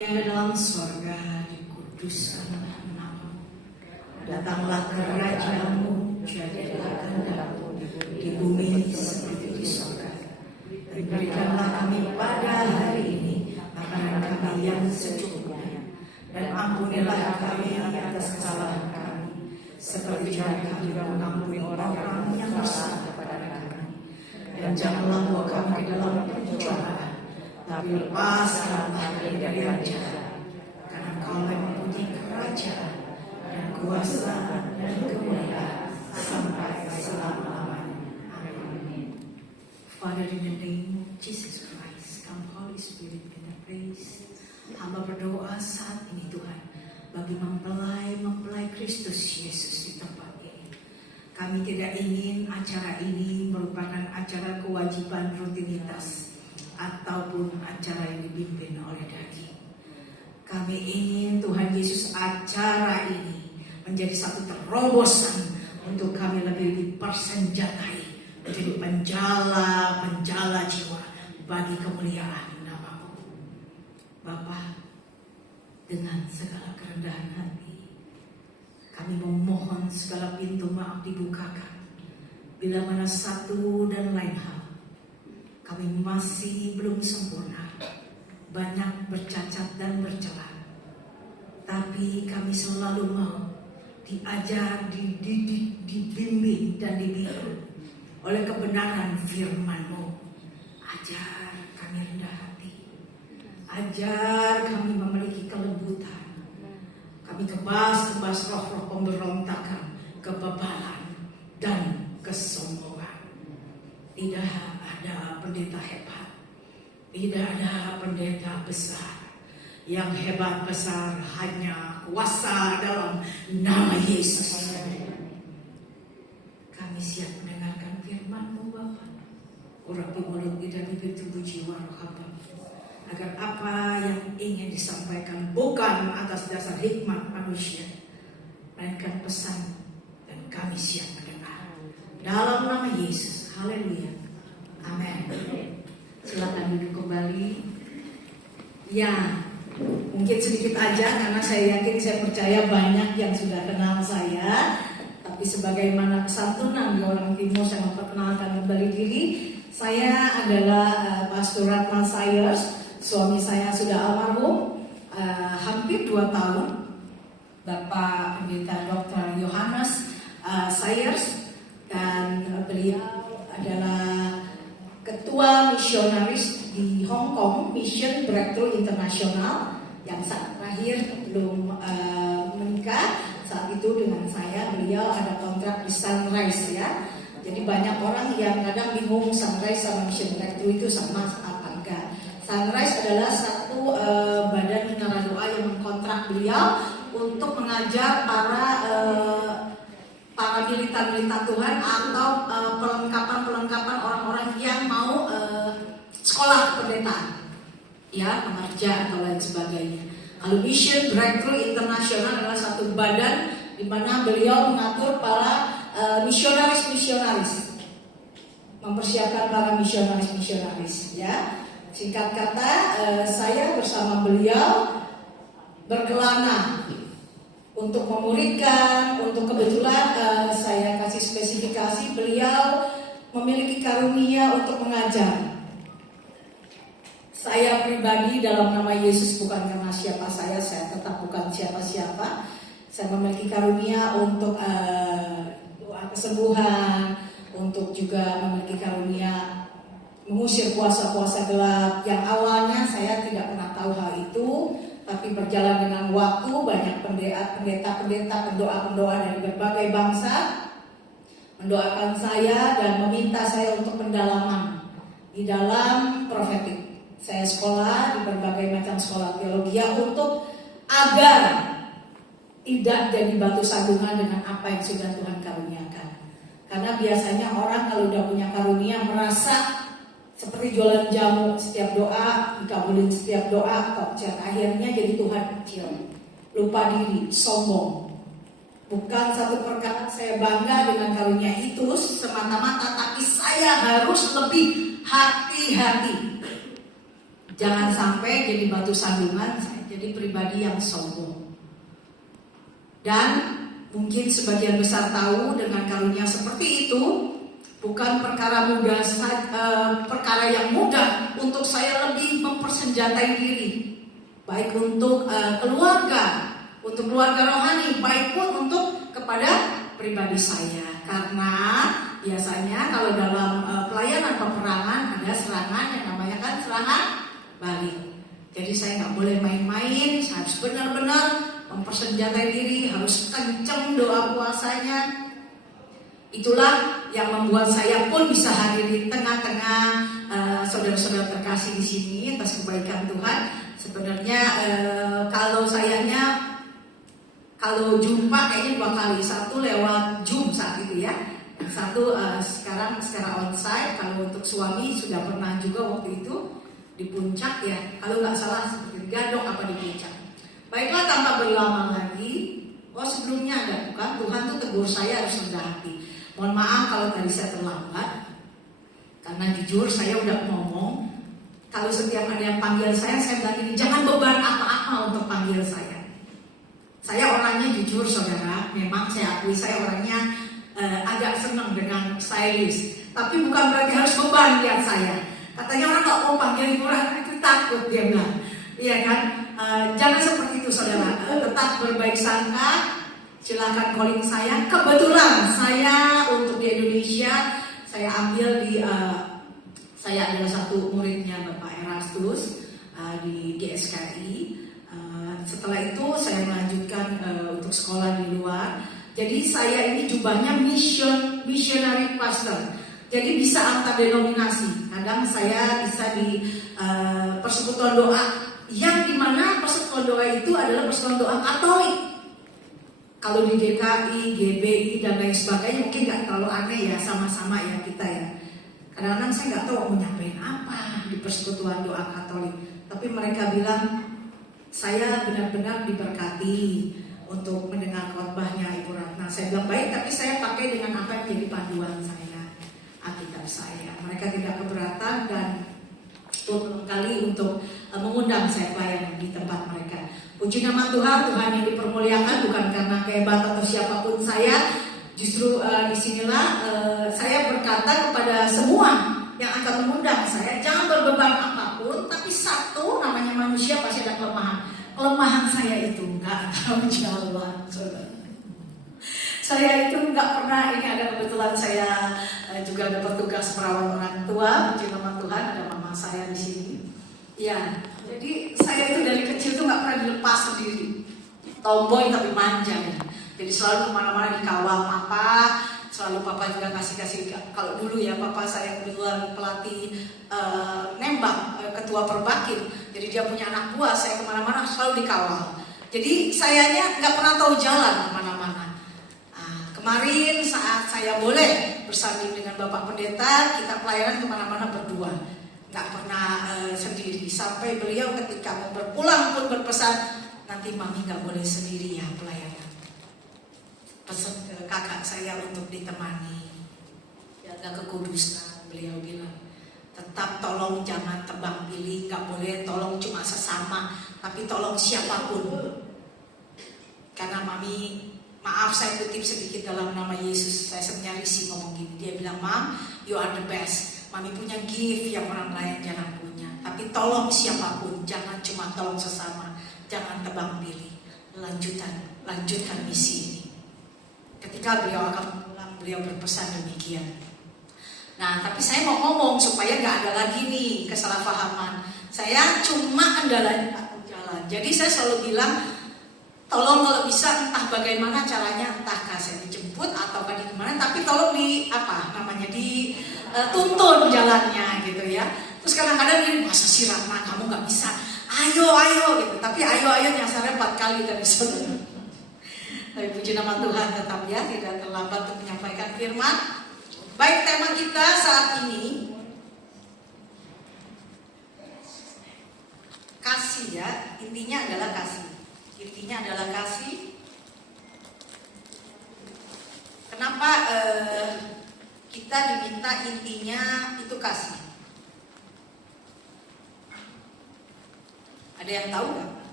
Yang di dalam surga, dikuduskanlah nama-Mu. Datanglah kerajaan-Mu, jadilah kehendak-Mu di bumi seperti di surga. Dan berikanlah kami pada hari ini makanan kami yang secukupnya, dan ampunilah kami atas kesalahan kami, seperti juga kami mengampuni orang yang bersalah kepada kami. Dan janganlah bawa kami ke dalam pencobaan, tapi lepaskanlah kami dari yang jahat, karena Kau mempunyai kerajaan dan kuasa dan kemuliaan sampai selama-lamanya. Amin. Father, in the name of Jesus Christ, come Holy Spirit in the place. Hamba berdoa saat ini Tuhan, bagi mempelai Kristus Yesus di tempat ini. Kami tidak ingin acara ini merupakan acara kewajiban rutinitas ataupun acara yang dipimpin oleh daging. Kami ingin Tuhan Yesus acara ini menjadi satu terobosan untuk kami lebih dipersenjatai menjadi penjala jiwa bagi kemuliaan nama-Mu. Bapa, dengan segala kerendahan hati, kami memohon segala pintu maaf dibukakan. Bila mana satu dan lain hal kami masih belum sempurna, banyak bercacat dan bercela, tapi kami selalu mau diajar, dididik, dibimbing dan dibimbing oleh kebenaran firman-Mu. Ajar kami rendah hati, ajar kami memiliki kelembutan, kami kebas roh-roh pemberontakan, kebebalan dan kesombongan. Tidak ada pendeta hebat, tidak ada pendeta besar. Yang hebat besar hanya kuasa dalam nama Yesus. Kami siap mendengarkan firman-Mu Bapa. Urapi mulut dan bibir tubuh jiwa roh hamba, agar apa yang ingin disampaikan bukan atas dasar hikmat manusia, melainkan pesan, dan kami siap mendengar. Dalam nama Yesus. Haleluya. Amin. Silakan duduk kembali. Ya, mungkin sedikit aja karena saya percaya banyak yang sudah kenal saya. Tapi sebagaimana kesantunan di orang timur, saya memperkenalkan kembali diri. Saya adalah Pastor Ratna Sayers. Suami saya sudah almarhum hampir 2 tahun. Bapak Pendeta Dr. Yohanes Sayers, dan beliau adalah ketua misionaris di Hong Kong, Mission Breakthrough International, yang saat terakhir belum menikah. Saat itu dengan saya, beliau ada kontrak di Sunrise ya. Jadi banyak orang yang kadang bingung Sunrise sama Mission Breakthrough itu sama apa enggak. Sunrise adalah satu badan menara doa yang mengkontrak beliau untuk mengajar para militan Tuhan atau perlengkapan orang-orang yang mau sekolah kependetaan, ya, pengerja atau lain sebagainya. Kalau Mission Breakthrough International adalah satu badan di mana beliau mengatur para misionaris, mempersiapkan para misionaris, ya. Singkat kata, saya bersama beliau berkelana untuk memuridkan. Untuk kebetulan saya kasih spesifikasi, beliau memiliki karunia untuk mengajar. Saya pribadi dalam nama Yesus, bukan karena siapa saya tetap bukan siapa-siapa. Saya memiliki karunia untuk doa kesembuhan, untuk juga memiliki karunia mengusir kuasa-kuasa gelap. Yang awalnya saya tidak pernah tahu hal itu, tapi berjalan dengan waktu, banyak pendeta-pendeta, pendoa-pendoa dari berbagai bangsa mendoakan saya dan meminta saya untuk pendalaman di dalam profetik. Saya sekolah di berbagai macam sekolah teologi untuk agar tidak jadi batu sandungan dengan apa yang sudah Tuhan karuniakan. Karena biasanya orang kalau udah punya karunia merasa seperti jualan jamu, setiap doa dikabulin, setiap doa kok akhirnya jadi Tuhan kecil, lupa diri, sombong. Bukan satu perkara saya bangga dengan karunia itu semata-mata, tapi saya harus lebih hati-hati. Jangan sampai jadi batu sandungan. jadi pribadi yang sombong. Dan mungkin sebagian besar tahu dengan karunia seperti itu bukan perkara mudah, perkara yang mudah untuk saya lebih mempersenjatai diri, baik untuk keluarga, untuk keluarga rohani, baik pun untuk kepada pribadi saya. Karena biasanya kalau dalam pelayanan peperangan ada serangan yang namanya kan serangan balik. Jadi saya nggak boleh main-main, saya harus benar-benar mempersenjatai diri, harus kenceng doa puasanya. Itulah yang membuat saya pun bisa hadir di tengah-tengah saudara-saudara terkasih di sini atas kebaikan Tuhan. Sebenarnya kalau jumpa kayaknya 2 kali, satu lewat Zoom saat itu ya, yang satu sekarang secara onsite. Kalau untuk suami sudah pernah juga waktu itu di puncak ya, kalau nggak salah di Gadok apa di puncak. Baiklah, tanpa berlama lagi, sebelumnya ada bukan, Tuhan tuh tegur saya harus rendah hati. Mohon maaf kalau tadi saya terlambat, karena jujur saya udah ngomong, kalau setiap ada yang panggil saya bilang ini, jangan beban apa-apa untuk panggil saya. Saya orangnya jujur saudara, memang saya akui saya orangnya agak senang dengan stylist, tapi bukan berarti harus beban lihat saya. Katanya orang nggak mau panggil murah itu takut, dia bilang, iya kan? Jangan seperti itu saudara, tetap berbaik sangka. Silakan calling saya. Kebetulan saya untuk di Indonesia saya ambil di saya adalah satu muridnya Bapak Erastus di GSKI. Setelah itu saya melanjutkan untuk sekolah di luar. Jadi saya ini jubahnya missionary pastor. Jadi bisa antar denominasi. Kadang saya bisa di persekutuan doa, yang dimana persekutuan doa itu adalah persekutuan doa Katolik. Kalau di GKI, GBI dan lain sebagainya mungkin nggak terlalu aneh ya, sama-sama ya kita ya. Kadang-kadang saya nggak tahu mau nyampein apa di persekutuan doa Katolik, tapi mereka bilang saya benar-benar diberkati untuk mendengar khotbahnya Ibu Ratna. Saya bilang baik, tapi saya pakai dengan apa yang menjadi panduan saya, Alkitab saya. Mereka tidak keberatan dan betul kali untuk mengundang saya pelayanan di tempat mereka. Puji nama Tuhan, Tuhan yang dipermuliakan bukan karena kehebatan atau siapapun saya. Justru disinilah saya berkata kepada semua yang akan mengundang saya, jangan berbeban apapun, tapi satu, namanya manusia pasti ada kelemahan. Kelemahan saya itu enggak tahu jalan, saudara. Saya itu nggak pernah, ini ada kebetulan saya juga dapat tugas merawat orang tua. Puji nama Tuhan, ada mama saya di sini. Ya, jadi saya itu dari kecil tuh nggak pernah dilepas sendiri. Tomboy tapi manja ya. Jadi selalu kemana-mana dikawal papa. Selalu papa juga kasih. Kalau dulu ya papa saya kebetulan pelatih nembak, ketua Perbakin. Jadi dia punya anak buah, saya kemana-mana selalu dikawal. Jadi sayanya nggak pernah tahu jalan kemana-mana. Kemarin saat saya boleh bersanding dengan Bapak Pendeta, kita pelayanan kemana-mana berdua, nggak pernah sendiri. Sampai beliau ketika mau berpulang pun berpesan, nanti mami nggak boleh sendiri ya pelayanan. Pesan ke kakak saya untuk ditemani, jaga kekudusan. Beliau bilang, tetap tolong jangan tebang pilih, nggak boleh tolong cuma sesama, tapi tolong siapapun. Karena mami, maaf saya kutip sedikit dalam nama Yesus, saya sebenarnya risih ngomong gini. Dia bilang, Mam, you are the best. Mami punya gift yang orang lain jangan punya. Tapi tolong siapapun, jangan cuma tolong sesama, jangan tebang pilih. Lanjutkan misi ini. Ketika beliau akan pulang, beliau berpesan demikian. Nah, tapi saya mau ngomong supaya nggak ada lagi nih kesalahpahaman. Saya cuma andalanya jalan. Jadi saya selalu bilang, tolong kalau bisa entah bagaimana caranya, entah saya dijemput atau di gimana, tapi tolong dituntun jalannya gitu ya. Terus kadang-kadang ini, masa sih Ratna kamu nggak bisa? Ayo gitu. Tapi ayo nyasarnya 4 kali tadi saudara. Tapi puji nama Tuhan tetap ya, tidak terlambat untuk menyampaikan firman. Baik, tema kita saat ini kasih ya, intinya adalah kasih. Intinya adalah kasih. Kenapa kita diminta intinya itu kasih? Ada yang tahu nggak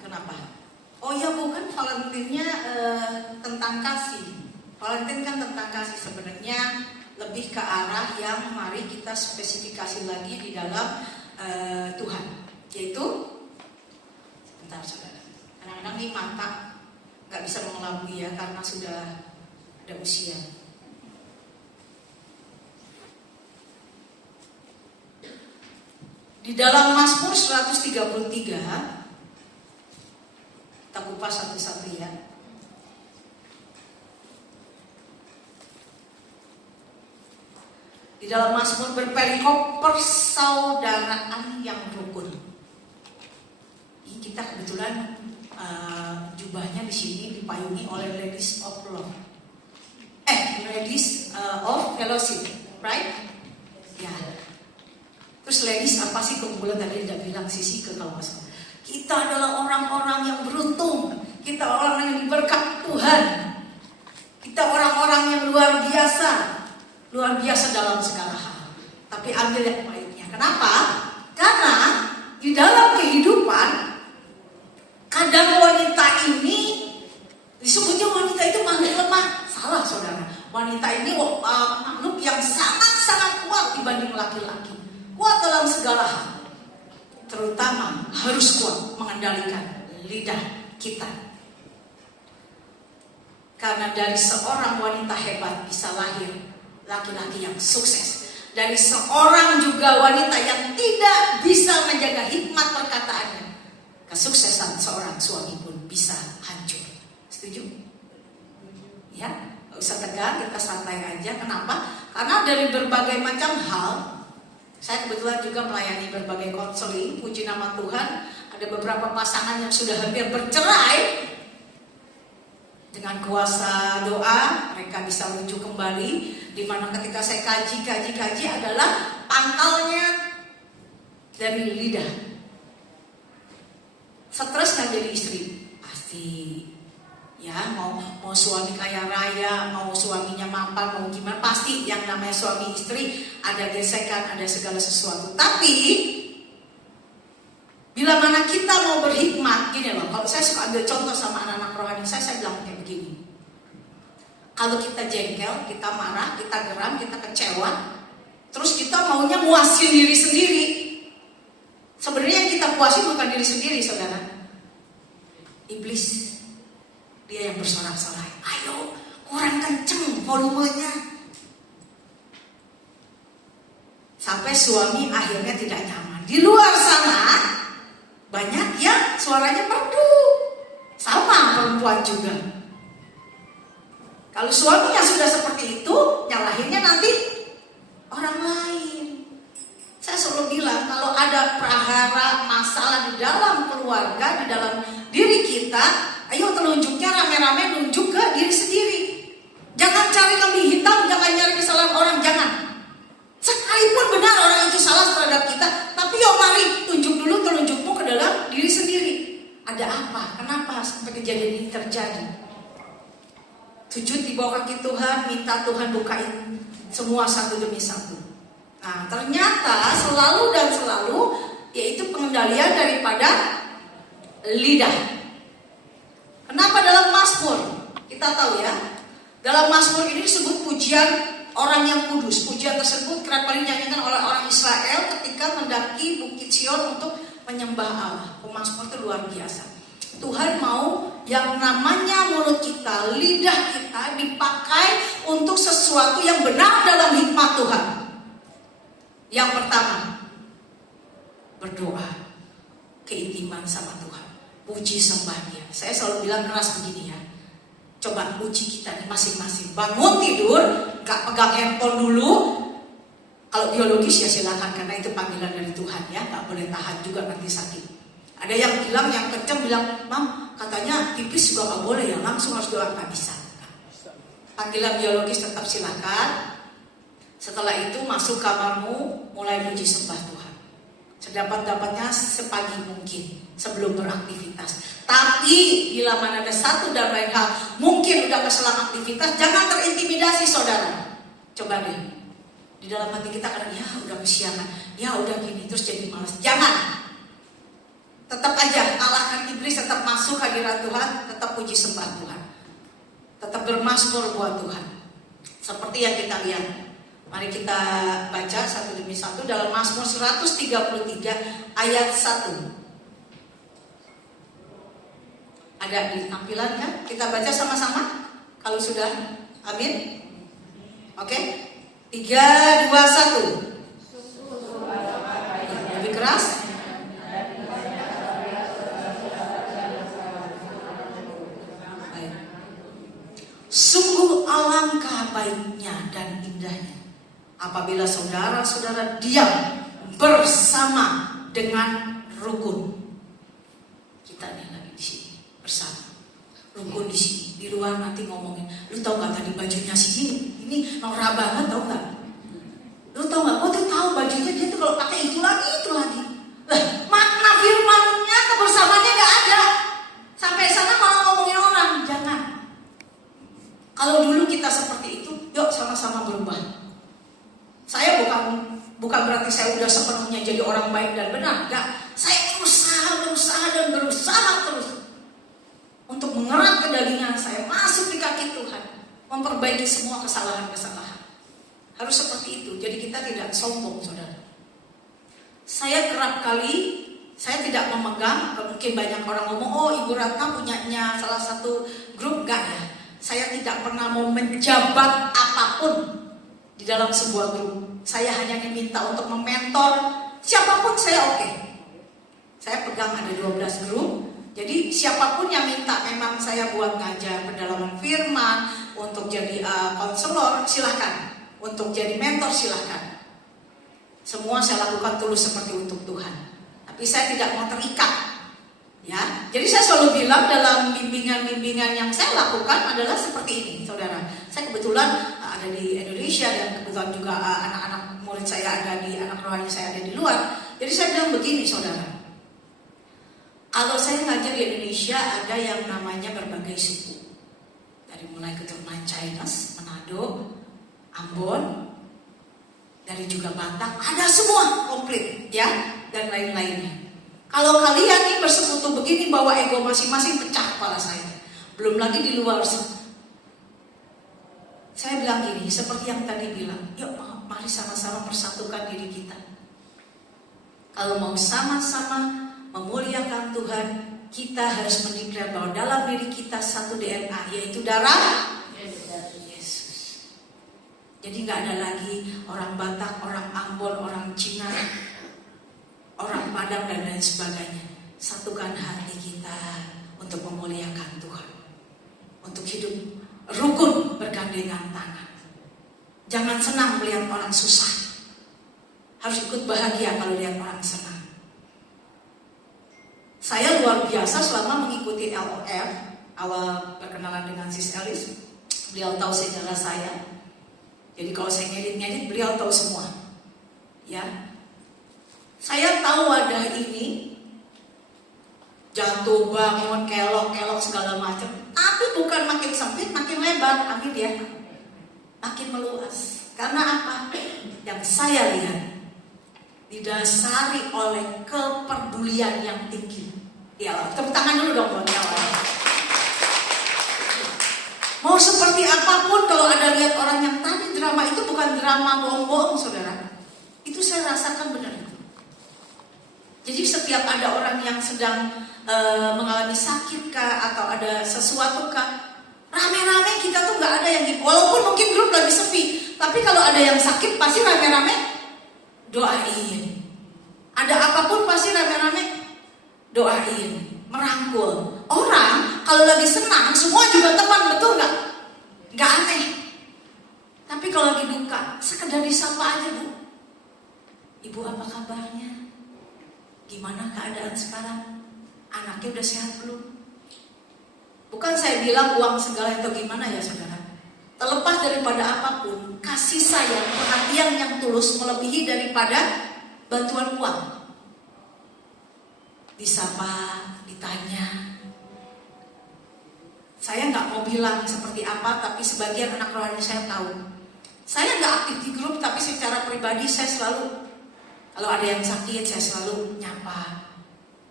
Kenapa? Oh ya, bukan, Valentinnya tentang kasih. Valentin kan tentang kasih, sebenarnya lebih ke arah yang mari kita spesifikasi lagi di dalam Tuhan, yaitu, sebentar saudara, kadang-kadang nih mata nggak bisa mengelabui ya karena sudah ada usia. Di dalam Mazmur 133, kita kupas satu-satu ya. Di dalam Mazmur berperikop persaudaraan yang rukun. Ini kita kebetulan jubahnya di sini dipayungi oleh Ladies of Love, Ladies of Fellowship, right? Ya. Terus ladies apa sih, kumpulan tadi tidak bilang sisi ke kalau masuk. Kita adalah orang-orang yang beruntung. Kita orang yang diberkati Tuhan. Kita orang-orang yang luar biasa dalam segala hal. Tapi ambil yang baiknya. Kenapa? Karena di dalam kehidupan kadang wanita ini disebutnya wanita itu makhluk lemah. Salah saudara. Wanita ini makhluk yang sangat-sangat kuat dibanding laki-laki. Kuat dalam segala hal. Terutama harus kuat mengendalikan lidah kita. Karena dari seorang wanita hebat bisa lahir laki-laki yang sukses. Dari seorang juga wanita yang tidak bisa menjaga hikmat perkataannya, kesuksesan seorang suami pun bisa hancur. Setuju? Ya, gak usah tegang, kita santai aja. Kenapa? Karena dari berbagai macam hal, saya kebetulan juga melayani berbagai konseling. Puji nama Tuhan, ada beberapa pasangan yang sudah hampir bercerai. Dengan kuasa doa mereka bisa rujuk kembali. Dimana ketika saya kaji adalah pangkalnya dari lidah. Stres kan jadi istri? Pasti. Ya, mau suami kaya raya, mau suaminya mapan, mau gimana, pasti yang namanya suami istri ada gesekan, ada segala sesuatu. Tapi bila mana kita mau berhikmat, gini loh, kalau saya suka ambil contoh sama anak-anak rohani saya bilang kayak begini. Kalau kita jengkel, kita marah, kita geram, kita kecewa, terus kita maunya muasin diri sendiri. Sebenarnya yang kita puasin bukan diri sendiri, saudara. Iblis. Dia yang bersorak-sorai, ayo kurang kenceng volumenya. Sampai suami akhirnya tidak nyaman. Di luar sana banyak yang suaranya merdu. Sama perempuan juga. Kalau suaminya sudah seperti itu, nyalahinnya nanti orang lain. Saya selalu bilang kalau ada prahara masalah di dalam keluarga, di dalam diri kita, ayo telunjuknya rame-rame nunjuk ke diri sendiri. Jangan cari kambing hitam, jangan cari kesalahan orang, jangan. Sekalipun benar orang itu salah terhadap kita, tapi yuk mari tunjuk dulu telunjukmu ke dalam diri sendiri. Ada apa? Kenapa sampai kejadian ini terjadi? Sujud di bawah kaki Tuhan, minta Tuhan bukain semua satu demi satu. Nah, ternyata selalu yaitu pengendalian daripada lidah. Kenapa dalam Mazmur? Kita tahu ya, dalam Mazmur ini disebut pujian orang yang kudus. Pujian tersebut kerap kali dinyanyikan oleh orang Israel ketika mendaki Bukit Sion untuk menyembah Allah. Mazmur itu luar biasa. Tuhan mau yang namanya mulut kita, lidah kita dipakai untuk sesuatu yang benar dalam hikmat Tuhan. Yang pertama, berdoa, keintiman sama Tuhan, puji sembah Dia. Saya selalu bilang keras begini ya, coba puji kita masing-masing. Bangun tidur, gak pegang handphone dulu. Kalau biologis ya silakan, karena itu panggilan dari Tuhan ya, gak boleh tahan juga nanti sakit. Ada yang bilang, yang kenceng bilang, Mam, katanya pipis juga gak boleh ya, langsung harus doa, gak bisa. Panggilan biologis tetap silakan. Setelah itu masuk kamarmu, mulai puji sembah Tuhan. Sedapat-dapatnya sepagi mungkin sebelum beraktivitas. Tapi bila mana ada satu dan lain hal, mungkin udah keselang aktivitas, jangan terintimidasi saudara. Coba deh, di dalam hati kita kadang ya udah kesiangan, ya udah gini, terus jadi malas. Jangan. Tetap aja kalahkan iblis, tetap masuk hadirat Tuhan, tetap puji sembah Tuhan, tetap bermazmur buat Tuhan. Seperti yang kita lihat. Mari kita baca satu demi satu dalam Mazmur 133 ayat 1. Ada di tampilan kan? Kita baca sama-sama. Kalau sudah, amin. Oke, 3, 2, 1. Lebih keras. Baik. Sungguh alangkah baiknya dan indahnya apabila saudara-saudara diam bersama dengan rukun. Kita nih lagi di sini bersama, rukun di sini. Di luar nanti ngomongin, lu tau gak tadi bajunya si ini norak banget, tau gak? Lu tau gak? Oh tuh tahu bajunya dia tuh kalau pakai itu lagi. Lah, makna firmannya kebersamaannya gak ada. Sampai sana malah ngomongin orang. Jangan. Kalau dulu kita seperti itu, yuk sama-sama berubah. Saya bukan berarti saya udah sepenuhnya jadi orang baik dan benar. Enggak. Saya berusaha terus untuk mengerat kedagingan saya masuk di kaki Tuhan, memperbaiki semua kesalahan-kesalahan. Harus seperti itu. Jadi kita tidak sombong, saudara. Saya kerap kali saya tidak memegang. Mungkin banyak orang ngomong, oh Ibu Ratna punyanya salah satu grup. Enggak ya. Saya tidak pernah mau menjabat apapun di dalam sebuah grup. Saya hanya diminta untuk mementor siapapun, saya oke. Saya pegang ada 12 grup. Jadi siapapun yang minta memang saya buat ngajar pendalaman firman, untuk jadi konselor, silahkan. Untuk jadi mentor, silahkan. Semua saya lakukan tulus seperti untuk Tuhan. Tapi saya tidak mau terikat. Ya, jadi saya selalu bilang dalam bimbingan-bimbingan yang saya lakukan adalah seperti ini, saudara. Saya kebetulan ada di Indonesia dan kebetulan juga anak-anak murid saya ada di, anak rohani saya ada di luar. Jadi saya bilang begini, saudara. Kalau saya ngajar di Indonesia ada yang namanya berbagai suku. Dari mulai keturunan Chinese, Manado, Ambon, dari juga Batak, ada semua komplit, ya, dan lain-lainnya. Kalau kalian nih bersekutu begini bawa ego masing-masing, pecah kepala saya. Belum lagi di luar. Saya bilang gini, seperti yang tadi bilang, yuk mari sama-sama persatukan diri kita. Kalau mau sama-sama memuliakan Tuhan, kita harus mendeklar bahwa dalam diri kita satu DNA, yaitu darah Yesus. Jadi gak ada lagi orang Batak, orang Ambon, orang Cina, orang Padang dan lain sebagainya. Satukan hati kita untuk memuliakan Tuhan, untuk hidup rukun bergandengan tangan. Jangan senang melihat orang susah, harus ikut bahagia kalau lihat orang senang. Saya luar biasa selama mengikuti LOF, awal perkenalan dengan Sis Elis. Beliau tahu sejarah saya. Jadi kalau saya ngedit-ngedit, beliau tahu semua. Ya, saya tahu wadah ini jatuh bangun, kelok-kelok segala macam. Tapi bukan makin sempit, makin lebar, amin ya. Makin meluas. Karena apa? Yang saya lihat didasari oleh kepedulian yang tinggi. Ya, tepuk tangan dulu dong buat kawan. Mau seperti apapun, kalau ada lihat orang yang tadi drama itu bukan drama bohong-bohong, saudara. Itu saya rasakan benar. Jadi setiap ada orang yang sedang mengalami sakit kah, atau ada sesuatu kah, rame-rame kita tuh nggak ada yang walaupun mungkin grup lagi sepi, tapi kalau ada yang sakit pasti rame-rame doain. Ada apapun pasti rame-rame doain, merangkul. Orang kalau lagi senang semua juga teman, betul nggak? Nggak aneh. Tapi kalau lagi duka, sekedar disapa aja, Bu. Ibu apa kabarnya? Gimana keadaan sekarang? Anaknya udah sehat belum? Bukan saya bilang uang segala atau gimana ya, saudara. Terlepas daripada apapun, kasih sayang, perhatian yang tulus melebihi daripada bantuan uang. Disapa, ditanya. Saya nggak mau bilang seperti apa, tapi sebagian anak rohani saya tahu. Saya nggak aktif di grup, tapi secara pribadi saya selalu, kalau ada yang sakit, saya selalu nyapa.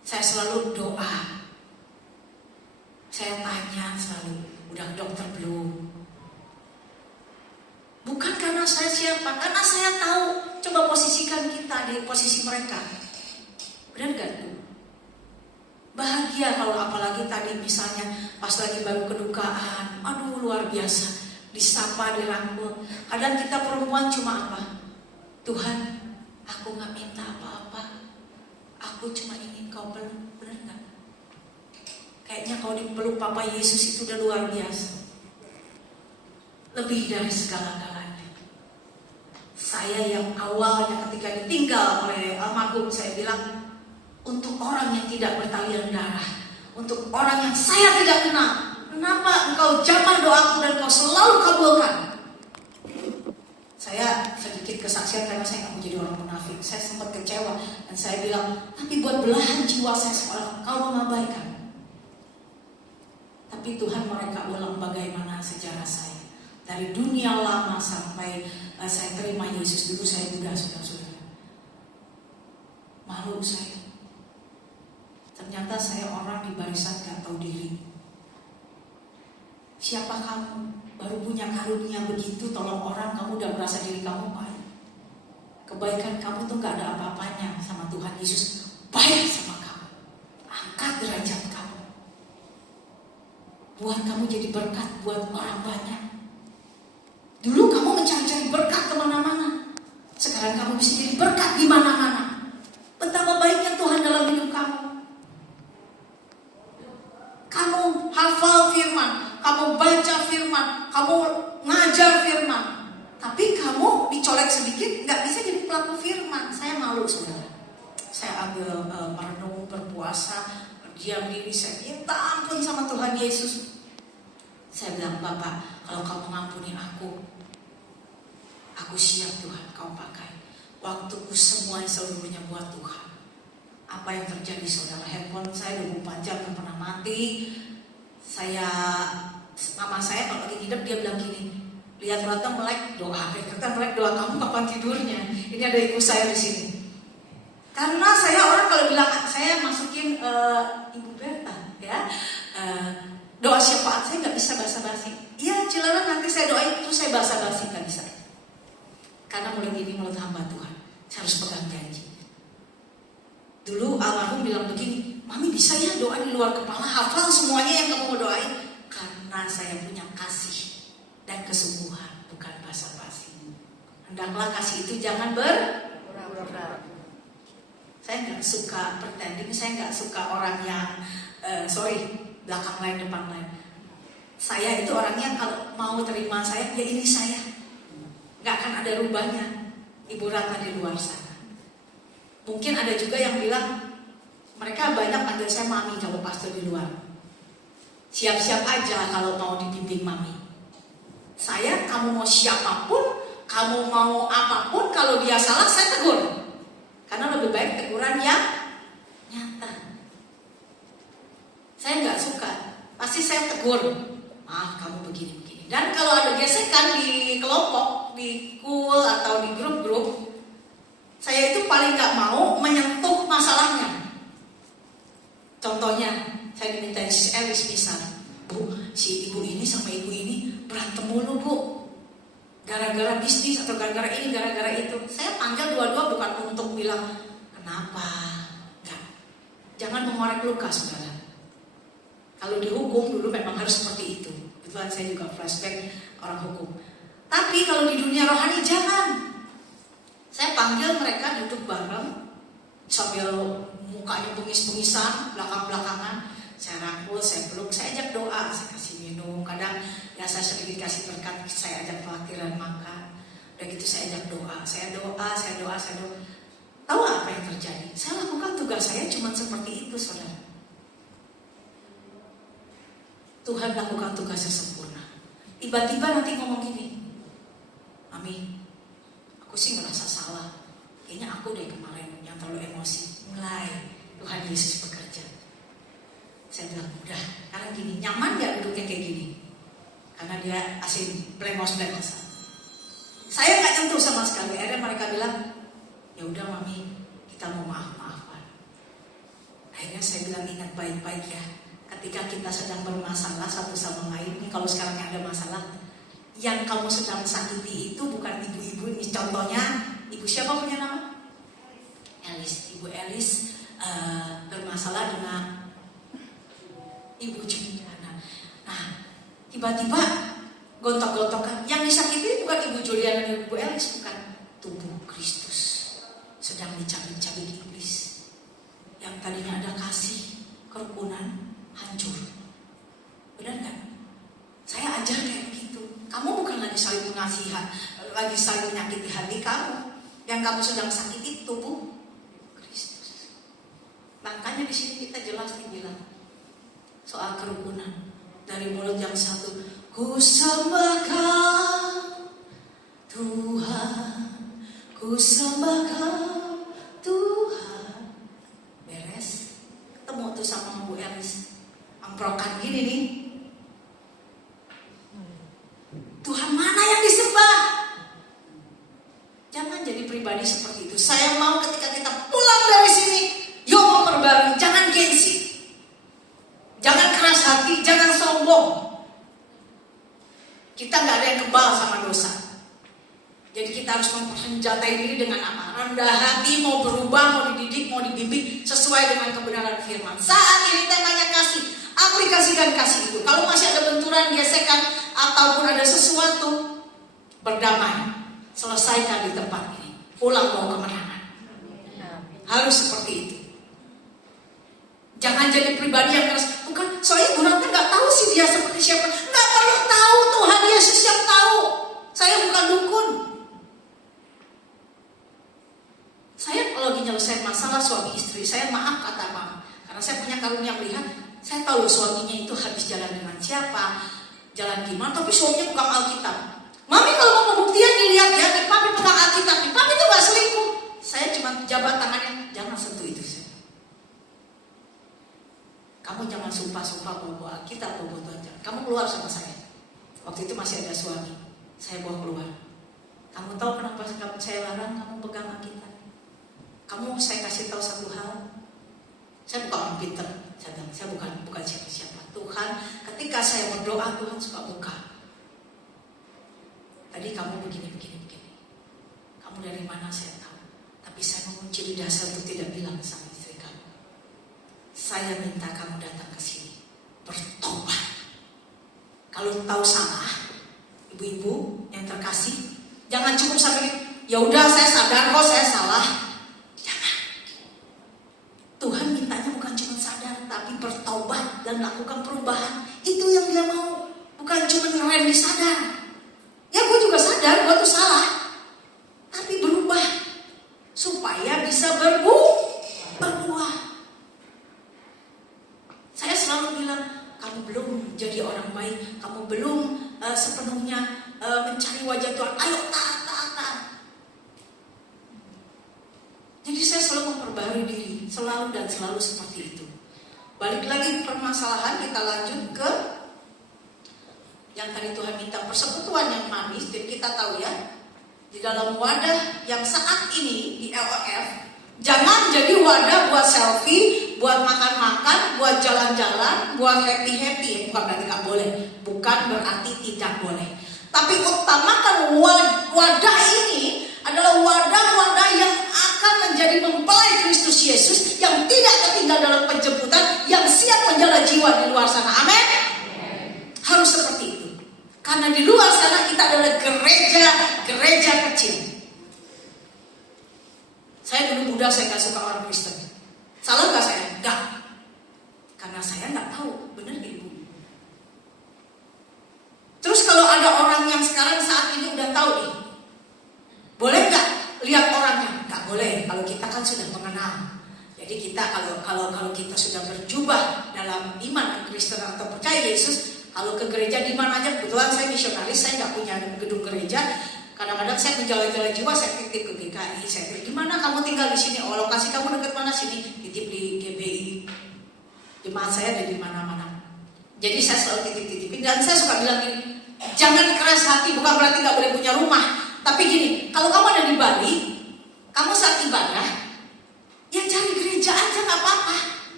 Saya selalu doa. Saya tanya selalu, udah ke dokter belum? Bukan karena saya siapa, karena saya tahu. Coba posisikan kita di posisi mereka. Benar gak tuh? Bahagia kalau apalagi tadi misalnya pas lagi baru kedukaan, aduh luar biasa, disapa, dirangkul. Kadang kita perempuan cuma apa? Tuhan, aku gak minta apa-apa, aku cuma ingin kau peluk. Benar gak? Kayaknya kalau dipeluk Papa Yesus itu udah luar biasa, lebih dari segala-galanya. Saya yang awalnya ketika ditinggal oleh almarhum, saya bilang, untuk orang yang tidak bertalian darah, untuk orang yang saya tidak kenal, kenapa engkau jamah doaku dan kau selalu kabulkan? Saya sedikit kesaksian karena saya nggak mau jadi orang munafik. Saya sempat kecewa dan saya bilang, tapi buat belahan jiwa saya seolah kau mengabaikan. Tapi Tuhan mereka ulang bagaimana sejarah saya. Dari dunia lama sampai saya terima Yesus, dulu saya muda, saudara-saudara. Malu saya. Ternyata saya orang di barisan gak tahu diri. Siapa kamu? Baru punya karunia begitu, tolong orang, kamu udah merasa diri kamu baik. Kebaikan kamu tuh gak ada apa-apanya sama Tuhan Yesus. Baik sama kamu. Angkat derajat kamu. Buat kamu jadi berkat buat orang banyak. Dulu kamu mencari-cari berkat kemana-mana. Sekarang kamu bisa jadi berkat di mana-mana. Betapa baiknya Tuhan dalam hidup kamu. Kamu hafal firman, kamu baca firman, kamu ngajar firman. Tapi kamu dicolek sedikit, gak bisa jadi pelaku firman. Saya malu, saudara. Saya ambil merenung, berpuasa, diam diri, saya minta ampun sama Tuhan Yesus. Saya bilang, Bapak, kalau kau mengampuni aku siap Tuhan, kau pakai. Waktuku semuanya seluruhnya buat Tuhan. Apa yang terjadi, saudara? Handphone saya 24 jam gak pernah mati. Mama saya kalau lagi hidup dia bilang gini, lihat Ratna melek doa, kamu kapan tidurnya? Ini ada ibu saya di sini. Karena saya orang kalau bilang saya masukin Ibu Berta, ya. Doa syafaat saya nggak bisa basa-basi. Iya, Cilaran nanti saya doain, terus saya basa-basi nggak bisa. Karena mulut ini mulut hamba Tuhan, saya harus pegang janji. Dulu almarhum bilang begini, Mami bisa ya doa di luar kepala, hafal semuanya yang kamu mau doain. Karena saya punya kasih dan kesungguhan, bukan basa-basi. Hendaklah kasih itu jangan berpura-pura. Saya nggak suka pretending, saya nggak suka orang yang belakang lain depan lain. Saya itu orangnya kalau mau terima saya, ya ini saya. Nggak akan ada rubahnya. Ibu Ratna di luar sana. Mungkin ada juga yang bilang, mereka banyak panggil saya Mami kalau pastor di luar. Siap-siap aja kalau mau dibimbing Mami. Saya, kamu mau siapapun, kamu mau apapun, kalau dia salah saya tegur. Karena lebih baik teguran yang nyata. Saya nggak suka, pasti saya tegur. Maaf, kamu begini-begini. Dan kalau ada gesekan di kelompok, di kul atau di grup-grup, saya itu paling gak mau menyentuh masalahnya. Contohnya, saya dimintain si Elis misal, Bu, si ibu ini sama ibu ini berantem mulu, Bu. Gara-gara bisnis atau gara-gara ini, gara-gara itu. Saya panggil dua-dua bukan untuk bilang, kenapa? Enggak. Jangan mengorek luka, saudara. Kalau dihukum dulu memang harus seperti itu. Kebetulan saya juga flashback orang hukum. Tapi kalau di dunia rohani jangan. Saya panggil mereka duduk bareng sambil mukanya bengis-bengisan, belakang-belakangan. Saya rangkul, saya peluk, saya ajak doa, saya kasih minum. Kadang ya saya sedikit kasih berkat, saya ajak pelatihan makan. Udah gitu saya ajak doa, saya doa. Tahu apa yang terjadi? Saya lakukan tugas saya cuma seperti itu, saudara. Tuhan lakukan tugasnya sempurna. Tiba-tiba nanti ngomong gini, Mami, aku sih ngerasa salah. Kayaknya aku deh kemarin yang terlalu emosi. Mulai Tuhan Yesus bekerja. Saya bilang, udah, karena gini, nyaman gak duduknya kayak gini? Karena dia asing, blengos-blengosan. Saya gak nyentuh sama sekali. Akhirnya mereka bilang, ya udah Mami, kita mau maaf-maafan. Nah Akhirnya saya bilang, ingat baik-baik ya, ketika kita sedang bermasalah satu sama lain, ini kalau sekarang ada masalah, yang kamu sedang sakiti itu bukan ibu-ibu ini. Contohnya, ibu siapa punya nama? Elis. Ibu Elis bermasalah dengan ibu Juliana. Nah, tiba-tiba gontok-gontokan. Yang disakiti bukan ibu Juliana dan ibu Elis, bukan, tubuh Kristus sedang dicabik-cabik iblis. Yang tadinya ada kasih, kerukunan, hancur. Benar kan? Saya ajar kayak begitu. Kamu bukan lagi saling mengasihi, lagi saling menyakiti hati kamu. Yang kamu sedang sakiti tubuh Kristus. Makanya di sini kita jelas dibilang soal kerukunan. Dari mulut yang satu, ku sembah Kau Tuhan, ku sembah Kau Tuhan. Beres. Ketemu tuh sama Bu Elis, amprokan gini nih. Tuhan mana yang disembah? Jangan jadi pribadi seperti itu. Saya mau ketika kita pulang dari sini, yuk memperbarui, jangan gengsi, jangan keras hati, jangan sombong. Kita nggak ada yang kebal sama dosa. Jadi kita harus mempersenjatai diri dengan apa? Rendah hati, mau berubah, mau dididik, mau dibimbing sesuai dengan kebenaran firman. Saat ini temanya kasih. Aplikasikan kasih itu. Kalau masih ada benturan, gesekan, ataupun ada sesuatu, berdamai. Selesaikan di tempat ini. Pulang bawa kemenangan. Harus seperti itu. Jangan jadi pribadi yang keras. Bukan, soalnya Bu Ratna nggak tahu sih dia seperti siapa. Nggak perlu tahu, Tuhan Yesus yang tahu. Saya bukan dukun. Saya kalau lagi nyelesain masalah suami istri, saya maaf kata mama. Karena saya punya karunia melihat. Saya tahu suaminya itu habis jalan dengan siapa, jalan gimana, tapi suaminya bukan Alkitab. Mami kalau mau pembuktian dilihat ya, nih papi pegang Alkitab, nih papi itu gak selingkuh. Saya cuma jabat tangannya, jangan sentuh itu. Kamu jangan sumpah-sumpah bawa Alkitab, bawa Tuhan. Kamu keluar sama saya. Waktu itu masih ada suami, saya bawa keluar. Kamu tahu kenapa saya larang kamu pegang Alkitab? Kamu saya kasih tahu satu hal. Saya bukan orang pinter. Saya bukan siapa-siapa. Tuhan, ketika saya berdoa, Tuhan suka buka. Tadi kamu begini. Kamu dari mana saya tahu. Tapi saya mengunci lidah saya untuk tidak bilang sama istri kamu. Saya minta kamu datang ke sini, bertobat. Kalau tahu salah, ibu-ibu yang terkasih, jangan cukup sampai, ya udah saya sadar kok saya salah. Tuhan mintanya bukan cuma sadar, tapi bertobat dan melakukan perubahan. Itu yang dia mau. Bukan cuma ngerem di sadar. Ya gue juga sadar gue tuh salah, tapi berubah supaya bisa berbuah. Saya selalu bilang, kamu belum jadi orang baik, kamu belum sepenuhnya mencari wajah Tuhan. Ayo taat. Jadi saya selalu memperbarui diri, selalu seperti itu. Balik lagi permasalahan, kita lanjut ke yang tadi Tuhan minta, persekutuan yang manis. Dan kita tahu ya, di dalam wadah yang saat ini di LOF, jangan jadi wadah buat selfie, buat makan-makan, buat jalan-jalan, buat happy-happy. Bukan berarti gak boleh, bukan berarti tidak boleh. Tapi utamakan wadah ini adalah wadah-wadah yang akan menjadi mempelai Kristus Yesus yang tidak tertinggal dalam penjemputan, yang siap menjala jiwa di luar sana. Amin. Harus seperti itu. Karena di luar sana kita adalah gereja kecil. Saya dulu muda, saya gak suka orang Kristen. Salah gak saya? Enggak. Karena saya gak tahu, benar gak ibu? Terus kalau ada orang yang sekarang saat ini udah tahu nih, boleh nggak lihat orangnya? Nggak boleh. Kalau kita kan sudah mengenal. Jadi kita kalau kita sudah berjubah dalam iman Kristen atau percaya Yesus, kalau ke gereja di mana aja, kebetulan saya misionaris, saya nggak punya gedung gereja. Kadang-kadang saya menjalan-jalan jiwa, saya titip ke GKI, saya titip, di mana kamu tinggal di sini? Oh, lokasi kamu dekat mana sini? Titip di GBI. Jemaat saya ada di mana-mana. Jadi saya selalu titip-titipin, dan saya suka bilang gini, jangan keras hati, bukan berarti nggak boleh punya rumah. Tapi gini, kalau kamu ada di Bali, kamu saat ibadah, ya cari gereja aja nggak apa-apa.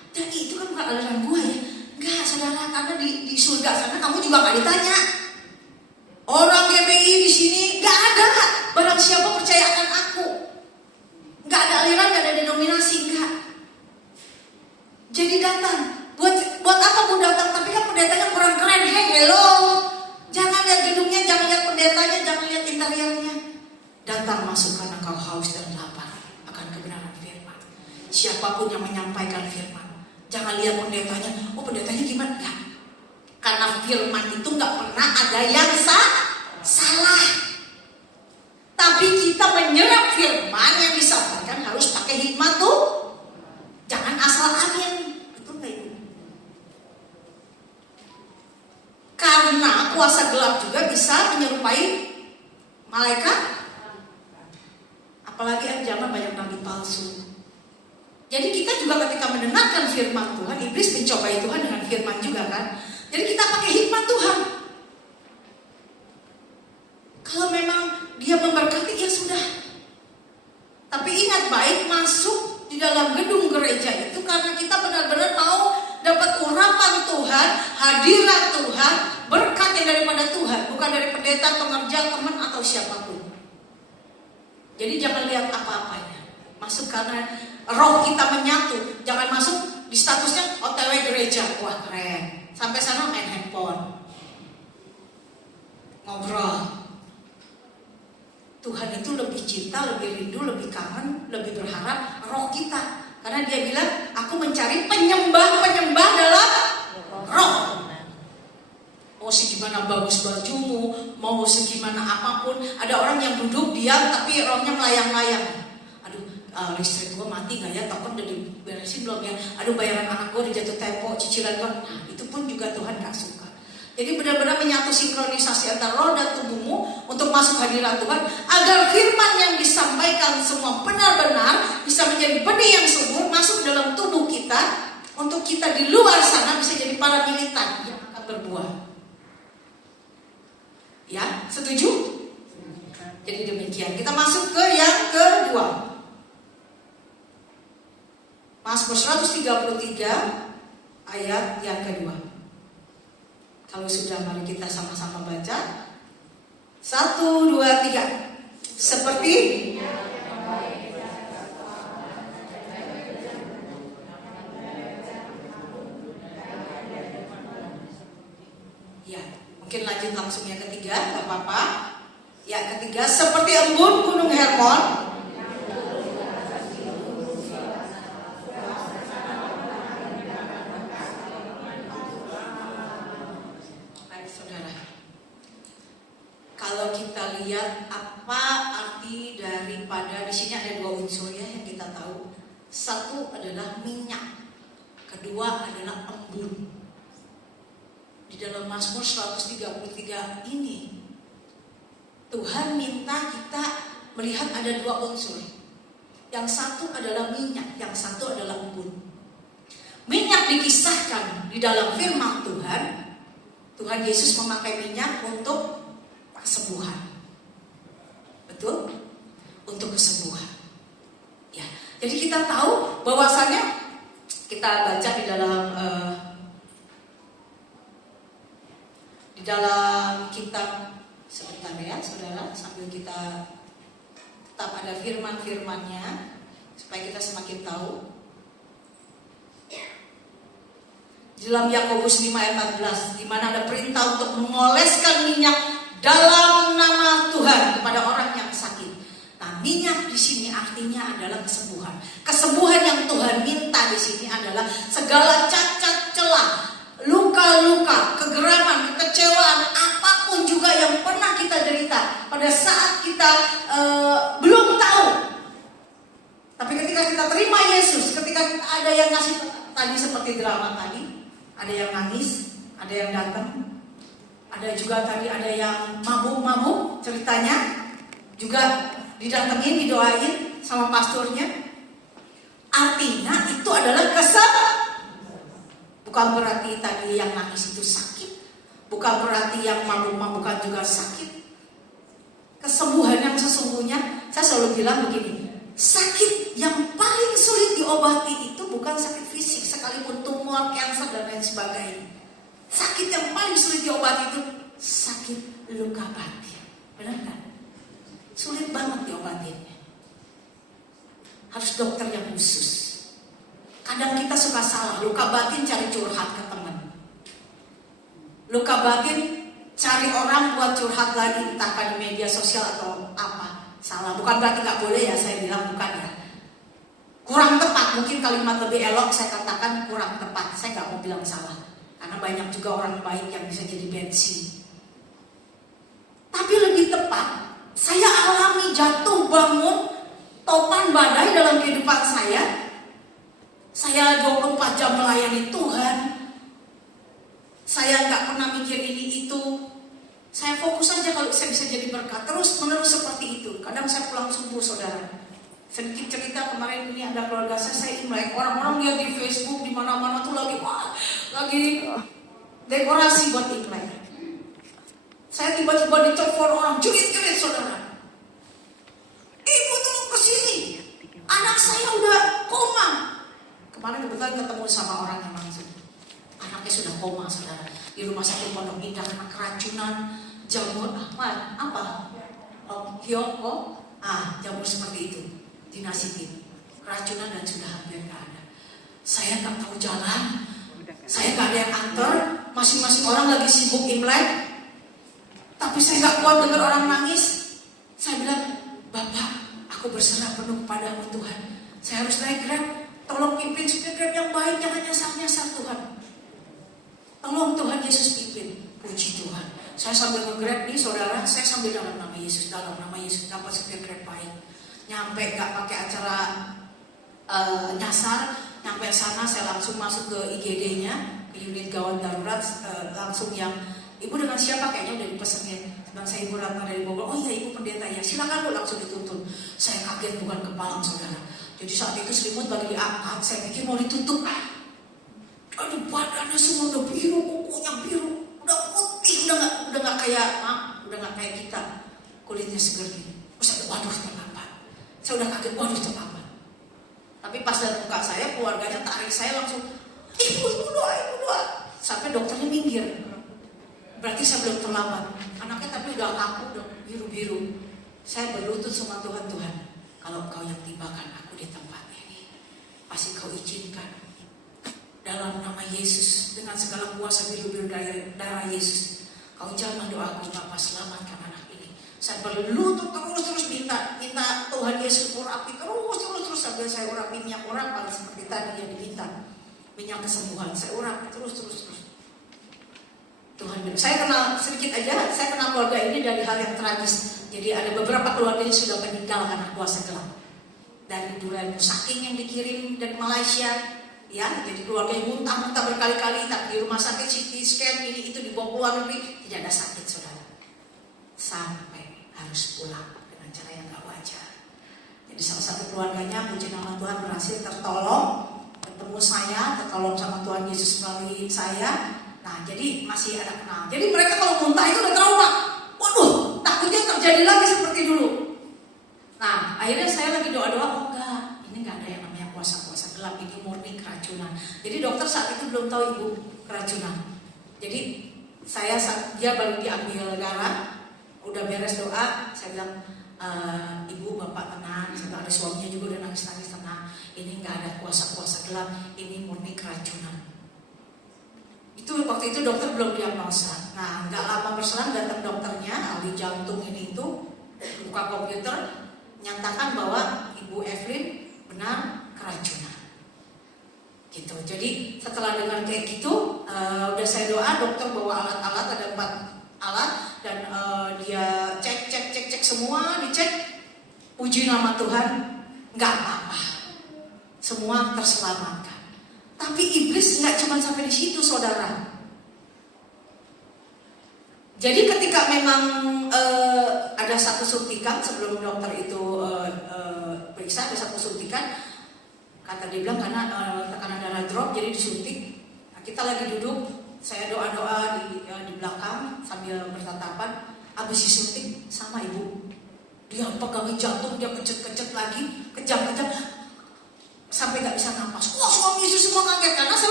Jadi itu kan bukan aliran gue ya. Enggak saudara, karena di surga sana kamu juga gak ditanya. Orang GBI di sini gak ada. Barang siapa percaya akan aku. Gak ada aliran, gak ada denominasi, enggak. Jadi datang. Buat apa mau datang? Tapi kan pendetanya kurang keren. Hey, hello. Jangan lihat gedungnya, jangan lihat pendetanya, jangan lihat interiornya. Datang masuk karena kau haus dan lapar akan kebenaran firman. Siapapun yang menyampaikan firman, jangan lihat pendetanya. Oh, pendetanya gimana? Ya, karena firman itu gak pernah ada yang salah. Tapi kita menyerap firman yang disampaikan harus pakai hikmat tuh. Jangan asal amin. Betul gak itu? Karena kuasa gelap juga bisa menyerupai malaikat. Apalagi zaman banyak nabi palsu. Jadi kita juga ketika mendengarkan firman Tuhan, iblis mencobai Tuhan dengan firman juga kan. Jadi kita pakai hikmat Tuhan. Kalau memang dia memberkati, ya sudah. Tapi ingat baik, masuk di dalam gedung gereja itu karena kita benar-benar mau dapat urapan Tuhan, hadirat Tuhan, berkat yang daripada Tuhan, bukan dari pendeta, pengerja, teman atau siapapun. Jadi jangan lihat apa-apanya. Masuk karena roh kita menyatu. Jangan masuk di statusnya OTW gereja. Wah keren. Sampai sana main handphone, ngobrol. Tuhan itu lebih cinta, lebih rindu, lebih kangen, lebih berharap roh kita. Karena dia bilang, aku mencari penyembah-penyembah dalam roh. Mau segimana bagus bajumu, mau segimana apapun. Ada orang yang duduk diam tapi rohnya melayang-layang. Aduh, listrik gue mati gak ya? Token udah diberesin belum ya? Aduh, bayaran anak gue dijatuh tempo, cicilan gue. Nah, itu pun juga Tuhan gak suka. Jadi benar-benar menyatu sinkronisasi antara roh dan tubuhmu untuk masuk hadirat Tuhan, agar firman yang disampaikan semua benar-benar bisa menjadi benih yang subur masuk dalam tubuh kita, untuk kita di luar sana bisa jadi para militan yang akan berbuah. Ya, setuju? Jadi demikian. Kita masuk ke yang kedua. Mazmur 133 ayat yang kedua. Kalau sudah, mari kita sama-sama baca. 1, 2, 3. Seperti ya, mungkin lanjut langsung yang ketiga, gak apa-apa. Ya, ketiga, seperti embun gunung Hermon. Kalau kita lihat apa arti daripada, di sini ada dua unsur ya yang kita tahu. Satu adalah minyak, kedua adalah embun. Di dalam Mazmur 133 ini Tuhan minta kita melihat ada dua unsur. Yang satu adalah minyak, yang satu adalah embun. Minyak dikisahkan di dalam firman Tuhan. Tuhan Yesus memakai minyak untuk kesembuhan. Betul? Untuk kesembuhan. Ya. Jadi kita tahu bahwasannya, kita baca di dalam kitab, sebentar ya saudara, sambil kita tetap ada firman-firmannya supaya kita semakin tahu. Di dalam Yakobus 5 ayat 14, di mana ada perintah untuk mengoleskan minyak dalam nama Tuhan kepada orang yang sakit. Nah, minyak di sini artinya adalah kesembuhan. Kesembuhan yang Tuhan minta di sini adalah segala cacat celah, luka-luka, kegeraman, kekecewaan, apapun juga yang pernah kita derita pada saat kita belum tahu. Tapi ketika kita terima Yesus, ketika ada yang ngasih tadi seperti drama tadi, ada yang nangis, ada yang datang. Ada juga tadi ada yang mabuk-mabuk ceritanya, juga didatengin, didoain sama pastornya. Artinya itu adalah kesembuhan. Bukan berarti tadi yang nangis itu sakit, bukan berarti yang mabuk-mabukan juga sakit. Kesembuhan yang sesungguhnya, saya selalu bilang begini, sakit yang paling sulit diobati itu bukan sakit fisik. sekalipun tumor, kanker dan lain sebagainya. Sakit yang paling sulit diobati itu sakit luka batin. Benar kan? Sulit banget diobatinnya. Harus dokter yang khusus. Kadang kita suka salah. Luka batin cari curhat ke teman. Luka batin cari orang buat curhat lagi, entah di media sosial atau apa. Salah. Bukan berarti nggak boleh ya, saya bilang bukan ya. Kurang tepat, mungkin kalimat lebih elok saya katakan kurang tepat. Saya nggak mau bilang salah. Karena banyak juga orang baik yang bisa jadi bensin. Tapi lebih tepat, saya alami jatuh bangun, topan badai dalam kehidupan saya. Saya 24 jam melayani Tuhan. Saya nggak pernah mikir ini itu. Saya fokus aja kalau saya bisa jadi berkat. Terus menerus seperti itu. Kadang saya pulang subuh, saudara. Sedikit cerita, kemarin ini ada keluarga saya Imlek. Orang-orang lihat di Facebook di mana-mana tuh lagi dekorasi buat Imlek. Saya tiba-tiba ditelepon orang jerit-jerit, saudara. Ibu tolong kesini. Anak saya udah koma. Kemarin kebetulan ketemu sama orang yang langsung. Anaknya sudah koma, saudara. Di rumah sakit Pondok Indah karena keracunan jamur apa? Hyoko. Jamur seperti itu. Dinasitin. Keracunan dan sudah hampir nggak ada. Saya nggak tahu jalan. Saya nggak ada yang antar. Masing-masing orang lagi sibuk Imlek. Tapi saya nggak kuat dengar orang nangis. Saya bilang, Bapak, aku berserah penuh kepadamu Tuhan. Saya harus naik Grab. Tolong pimpin supir Grab yang baik, jangan nyasar-nyasar Tuhan. Tolong Tuhan Yesus pimpin. Puji Tuhan. Saya sambil nge-Grab nih, saudara. Saya sambil dalam nama Yesus dapat supir Grab baik. Nyampe nggak pakai acara nyasar. Nyampe sana saya langsung masuk ke IGD-nya, ke unit gawat darurat, langsung yang Ibu dengan siapa? Kayaknya udah dipesenin. Sedang saya Ibu Ratna dari Bogor. Oh iya Ibu pendeta ya. Silakan Bu, langsung dituntun. Saya kaget bukan kepalang, saudara. Jadi saat itu selimut lagi diangkat. Saya pikir mau ditutup. Aduh, badannya semua udah biru, kukunya biru, udah putih, udah nggak kayak kita. Kulitnya seger gini. Waduh terlambat. Saya udah kaget, waduh terlambat. Tapi pas lihat muka saya, keluarganya tarik saya langsung. Ibu doa. Sampai dokternya minggir. Berarti saya belum terlambat. Anaknya tapi udah kaku, udah biru-biru. Saya berlutut sama Tuhan. Kalau Engkau yang tibakan aku di tempat ini, pasti Kau izinkan. Dalam nama Yesus, dengan segala kuasa biru-biru darah Yesus, Kau jamah doaku, Bapa, selamatkan anak ini. Saya berlutut terus minta Tuhan Yesus urapi terus sambil saya urapi minyak urapan seperti tadi yang diminta. Minyak kesembuhan, saya urapi terus. Tuhan, saya kenal sedikit aja, saya kenal keluarga ini dari hal yang tragis. Jadi ada beberapa keluarga yang sudah meninggal karena kuasa gelap. Dari durian saking yang dikirim dari Malaysia, ya, jadi keluarga yang muntah berkali-kali, tapi di rumah sakit CT scan ini itu dibawa keluar negeri, tidak ada sakit, saudara. Sampai harus pulang dengan cara yang gak wajar. Jadi salah satu keluarganya, puji nama Tuhan, berhasil tertolong, ketemu saya, tertolong sama Tuhan Yesus melalui saya. Nah, jadi masih ada kenal. Jadi mereka kalau muntah itu udah trauma. Waduh, takutnya terjadi lagi seperti dulu. Nah, akhirnya saya lagi doa-doa, enggak, ini enggak ada yang namanya kuasa-kuasa gelap, ini murni keracunan. Jadi dokter saat itu belum tahu Ibu keracunan. Jadi dia baru diambil darah, udah beres doa, saya bilang, Ibu, Bapak tenang, saya ada suaminya juga udah nangis-nangis, tenang. Ini enggak ada kuasa-kuasa gelap, ini murni keracunan. Itu waktu itu dokter belum diagnosa. Nah, nggak lama berselang datang dokternya, ahli jantung ini itu, buka komputer, nyatakan bahwa Ibu Evelyn benar keracunan. Gitu. Jadi setelah dengar kayak gitu, udah saya doa, dokter bawa alat-alat, ada 4 alat, dan dia cek semua, dicek, puji nama Tuhan, nggak apa-apa, semua terselamatkan. Tapi iblis nggak cuma sampai di situ, saudara. Jadi ketika memang ada satu suntikan sebelum dokter itu periksa, ada satu suntikan, kata dia bilang karena tekanan darah drop, jadi disuntik. Nah, kita lagi duduk, saya doa-doa di belakang sambil bertatapan. Habis disuntik sama Ibu, dia pegangin jantung, dia kecet lagi, kejam-kejam. Sampai gak bisa nafas. Wah, suami Yesus semua kaget karena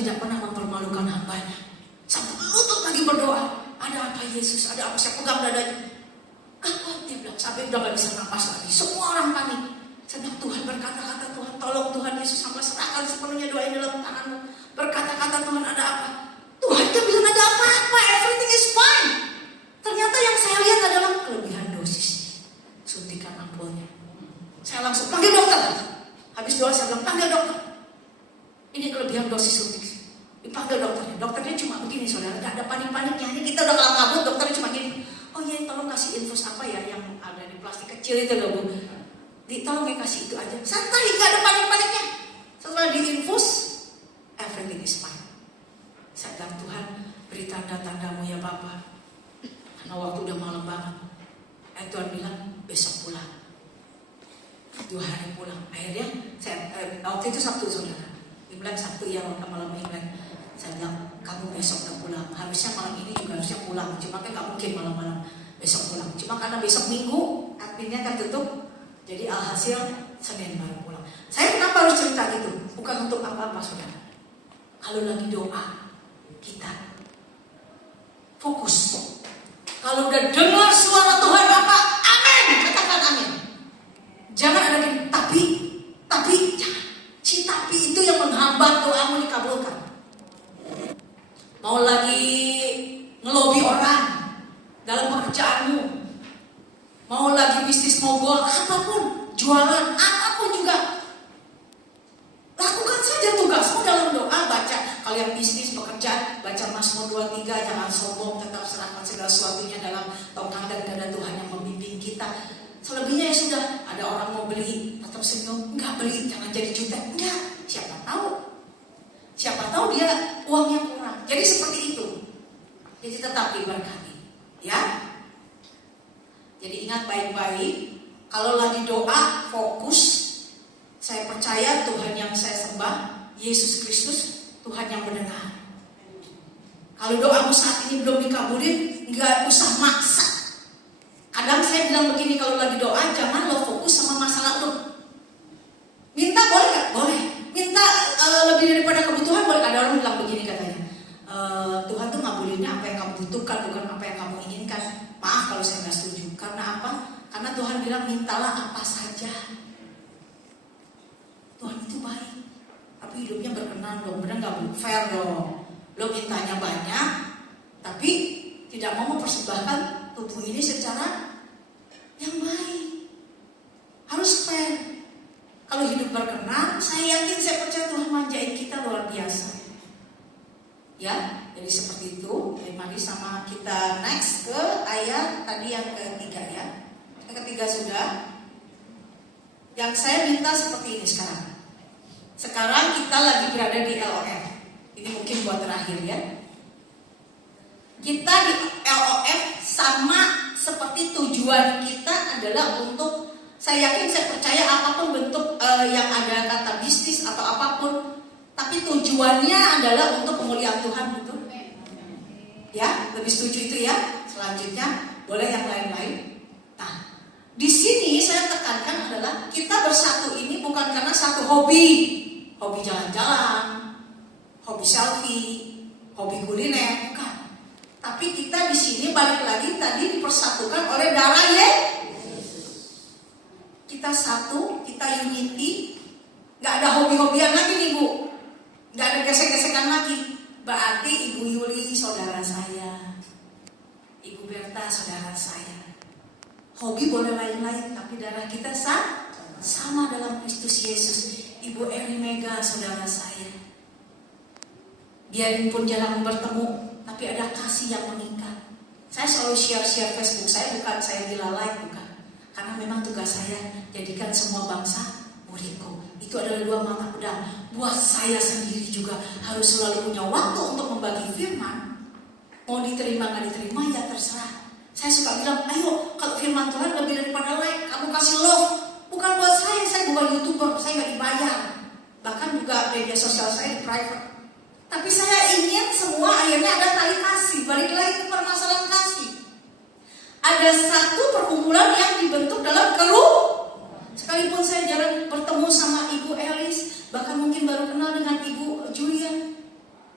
tidak pernah mempermalukan hambanya. Sampai lutut lagi berdoa. Ada apa Yesus? Ada apa? Saya pegang dadanya. Gawat, dia bilang, sampai udah gak bisa napas lagi. Semua orang panik. Saya bilang, Tuhan berkata-kata, Tuhan tolong Tuhan Yesus, sampai serahkan sepenuhnya doa ini dalam tanganmu. Berkata-kata, Tuhan ada apa? Tuhan kan bilang ada apa-apa, everything is fine. Ternyata yang saya lihat adalah kelebihan dosis suntikan ampulnya. Saya langsung panggil dokter. Habis doa saya bilang, panggil dokter. Ini kelebihan dosis suntik. Dipanggil dokternya. Dokternya cuma begini saudara, gak ada panik-paniknya. Ini kita udah kalah kabut, dokternya cuma gini. Oh iya, tolong kasih infus apa ya yang ada di plastik kecil itu loh Bu. Tolong ya kasih itu aja. Santai, gak ada panik-paniknya. Setelah diinfus, everything is fine. Saya bilang, Tuhan beri tanda-tandamu ya Bapak. Karena waktu udah malam banget. Tuhan bilang besok pulang. 2 hari pulang. Akhirnya saya, waktu itu Sabtu saudara. Imlek Sabtu ya, malam Imlek. Saya bilang, kamu besok udah pulang. Harusnya malam ini juga harusnya pulang. Cuma kan gak mungkin malam-malam besok pulang. Cuma karena besok Minggu adminnya kan tutup. Jadi alhasil Senin baru pulang. Saya kenapa harus cerita gitu? Bukan untuk apa-apa saudara. Kalau lagi doa, kita fokus. Kalau udah dengar suara Tuhan apa, amin. Katakan amin. Jangan ada gini, tapi jangan. Tapi itu yang menghambat doamu dikabulkan. Mau lagi ngelobi orang dalam pekerjaanmu, mau lagi bisnis mogul, apapun, jualan, apapun juga, lakukan saja tugasmu dalam doa. Baca, kalau yang bisnis pekerjaan, baca Mazmur 23, jangan sombong, tetap serahkan segala sesuatunya dalam tongkat dan kehendak Tuhan yang membimbing kita. Selebihnya ya sudah, ada orang mau beli, tetap senyum, enggak beli, jangan jadi jutek, enggak, siapa tahu dia uangnya kurang. Jadi seperti itu. Jadi tetap diberkati, ya. Jadi ingat baik-baik, kalau lagi doa fokus. Saya percaya Tuhan yang saya sembah, Yesus Kristus, Tuhan yang mendengar. Kalau doamu saat ini belum dikabulin, nggak usah maksa. Kadang saya bilang begini, kalau lagi doa jangan lo fokus sama masalah lo. Minta boleh nggak? Boleh. Minta lebih daripada kebutuhan boleh. Ada orang bilang begini katanya, Tuhan tuh ngabulinnya apa yang kamu butuhkan, bukan apa yang kamu inginkan. Maaf kalau saya nggak setuju. Karena apa? Karena Tuhan bilang mintalah apa saja. Tuhan itu baik, tapi hidupnya berkenan dong, benar nggak fair dong. Lo mintanya banyak, tapi tidak mau mempersembahkan tubuh ini secara yang baik. Harus fair. Kalau hidup berkenan, saya yakin, saya percaya Tuhan manjain kita luar biasa. Ya, jadi seperti itu. Mari sama kita next ke ayat tadi yang ketiga ya. Yang ketiga sudah. Yang saya minta seperti ini sekarang. Sekarang kita lagi berada di LOF. Ini mungkin buat terakhir ya. Kita di LOF sama seperti tujuan kita adalah untuk, saya yakin, saya percaya apapun bentuk yang ada kata bisnis atau apapun, tapi tujuannya adalah untuk kemuliaan Tuhan, betul? Ya, lebih setuju itu ya. Selanjutnya boleh yang lain-lain. Nah, di sini saya tekankan adalah kita bersatu ini bukan karena satu hobi jalan-jalan, hobi selfie, hobi kuliner, bukan. Tapi kita di sini balik lagi tadi dipersatukan oleh darah Yesus. Kita satu, kita unity, nggak ada hobi-hobian lagi nih Bu, nggak ada gesek-gesekan lagi. Berarti Ibu Yuli saudara saya, Ibu Berta saudara saya. Hobi boleh lain-lain, tapi darah kita sama dalam Kristus Yesus. Ibu Eri Mega saudara saya. Biarin pun jarang bertemu, tapi ada kasih yang mengikat. Saya selalu share Facebook saya, bukan saya dilalai, bukan. Karena memang tugas saya jadikan semua bangsa muridku. Itu adalah 2 mata pedang. Buat saya sendiri juga harus selalu punya waktu untuk membagi firman. Mau diterima nggak diterima ya terserah. Saya suka bilang, ayo kalau firman Tuhan lebih daripada like, kamu kasih love. Bukan buat saya bukan YouTuber, saya nggak dibayar. Bahkan juga media sosial saya di private. Tapi saya ingin semua akhirnya ada tali kasih. Balik lagi ke permasalahan kasih. Ada satu perkumpulan yang dibentuk dalam sekalipun saya jarang bertemu sama Ibu Elis, bahkan mungkin baru kenal dengan Ibu Julia.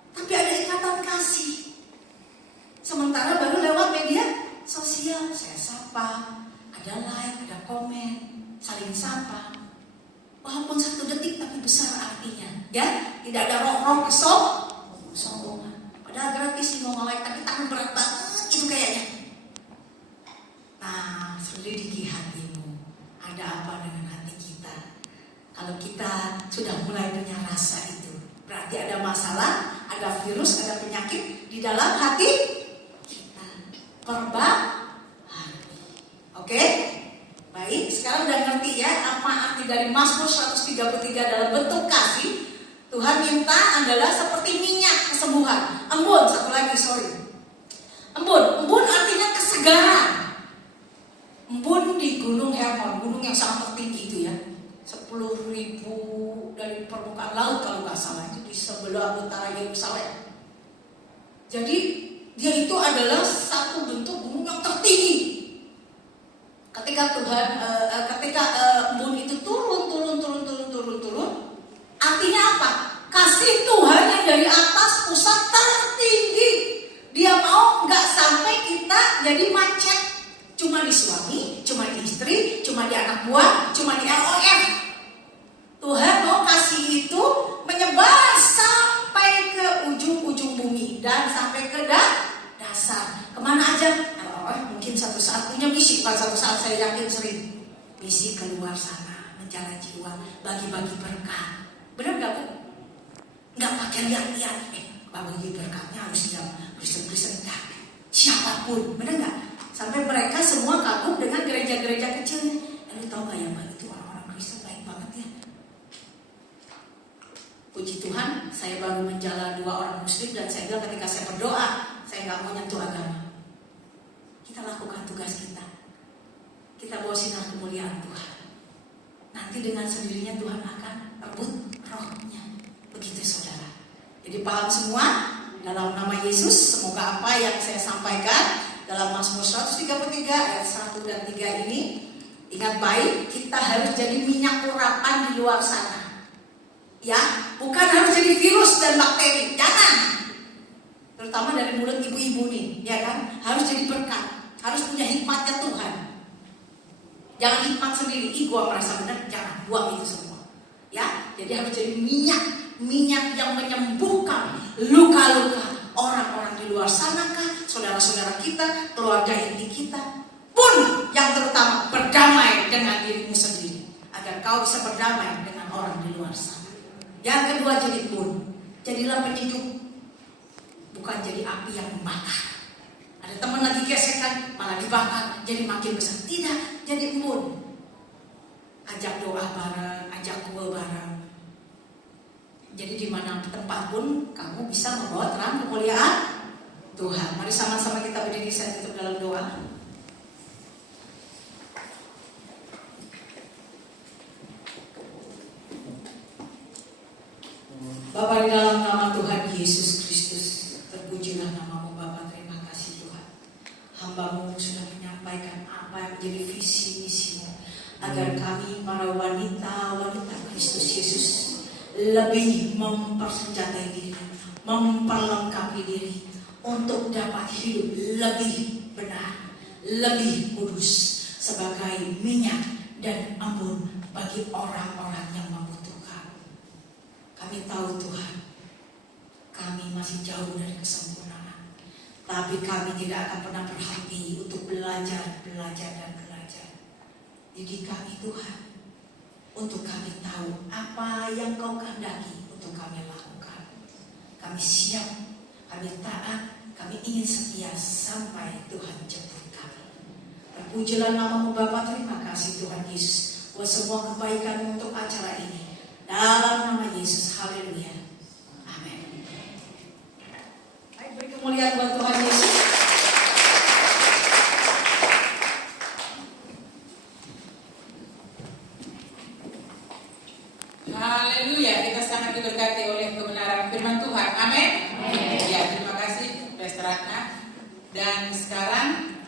Tidak ada roh-roh kesombongan. Padahal gratis sih mau ngawet, tapi tangan berat banget itu kayaknya. Nah, selidiki hatimu. Ada apa dengan hati kita? Kalau kita sudah mulai punya rasa itu, berarti ada masalah, ada virus, ada penyakit di dalam hati kita. Perbaharui. Oke? Baik, sekarang udah ngerti ya apa arti dari Mazmur 133 dalam bentuk kasih. Tuhan minta adalah seperti minyak kesembuhan. Embun, satu lagi, Embun artinya kesegaran. Embun di Gunung Hermon, gunung yang sangat tertinggi itu ya. 10.000 dari permukaan laut kalau nggak salah, itu di sebelah utara Yerusalem. Jadi dia itu adalah satu bentuk gunung yang tertinggi. Ketika embun itu turun, artinya apa? Kasih Tuhan yang dari atas pusat tertinggi. Dia mau nggak sampai kita jadi macet. Cuma di suami, cuma di istri, cuma di anak buah, cuma di LOF. Tuhan mau kasih itu menyebar sampai ke ujung-ujung bumi dan sampai ke dasar. Kemana aja? Mungkin satu saat punya misi. Kalau satu saat saya yakin sering misi keluar sana, mencari jiwa, bagi-bagi berkat. Benar nggak Bu? Nggak pakai lihat-lihat. Bagi berkatnya harus yang Kristen-Kristen. Siapapun, benar nggak? Sampai mereka semua kagum dengan gereja-gereja kecilnya. Lu tahu nggak ya Mbak, itu orang-orang Kristen baik banget ya. Puji Tuhan, saya baru menjalan 2 orang Muslim dan saya bilang ketika saya berdoa, saya nggak mau nyentuh agama. Kita lakukan tugas kita. Kita bawa sinar kemuliaan Tuhan. Nanti dengan sendirinya Tuhan akan rebut rohnya. Begitu saudara. Jadi paham semua? Dalam nama Yesus, semoga apa yang saya sampaikan dalam Mazmur 133 ayat 1 dan 3 ini, ingat baik, kita harus jadi minyak urapan di luar sana. Ya, bukan harus jadi virus dan bakteri. Jangan. Terutama dari mulut ibu-ibu nih, ya kan? Harus jadi berkat. Harus punya hikmatnya Tuhan. Jangan hikmat sendiri. Gua merasa benar, jangan buang itu semua. Ya, jadi harus jadi minyak yang menyembuhkan luka-luka orang-orang di luar sana kah, saudara-saudara kita, keluarga inti kita, pun yang terutama berdamai dengan dirimu sendiri, agar kau bisa berdamai dengan orang di luar sana. Yang kedua, jadi jadilah penyejuk, bukan jadi api yang membakar. Ada teman lagi gesekan, malah dibakar, jadi makin besar. Tidak, jadi embun. Ajak doa bareng, ajak kue bareng. Jadi di mana tempat pun kamu bisa membawa terang kemuliaan Tuhan. Mari sama-sama kita berdiri, saya tutup dalam doa. Bapa, di dalam nama Tuhan Yesus Kristus, terpujilah namamu Bapa. Terima kasih Tuhan. Hamba-Mu sudah menyampaikan apa yang menjadi visi misimu, agar kami para wanita Kristus Yesus lebih mempersenjatai diri, memperlengkapi diri untuk dapat hidup lebih benar, lebih kudus sebagai minyak dan embun bagi orang-orang yang membutuhkan. Kami tahu Tuhan, kami masih jauh dari kesempurnaan, tapi kami tidak akan pernah berhenti untuk belajar. Didik kami Tuhan, untuk kami tahu apa yang Kau kehendaki untuk kami lakukan. Kami siap, kami taat, kami ingin setia sampai Tuhan jemput kami. Terpujilah namamu Bapa. Terima kasih Tuhan Yesus buat semua kebaikan untuk acara ini. Dalam nama Yesus, haleluya, amin. Baik, beri kemuliaan buat Tuhan Yesus. Haleluya, kita sangat diberkati oleh kebenaran firman Tuhan. Amin. Ya, terima kasih Pastor Ratna. Dan sekarang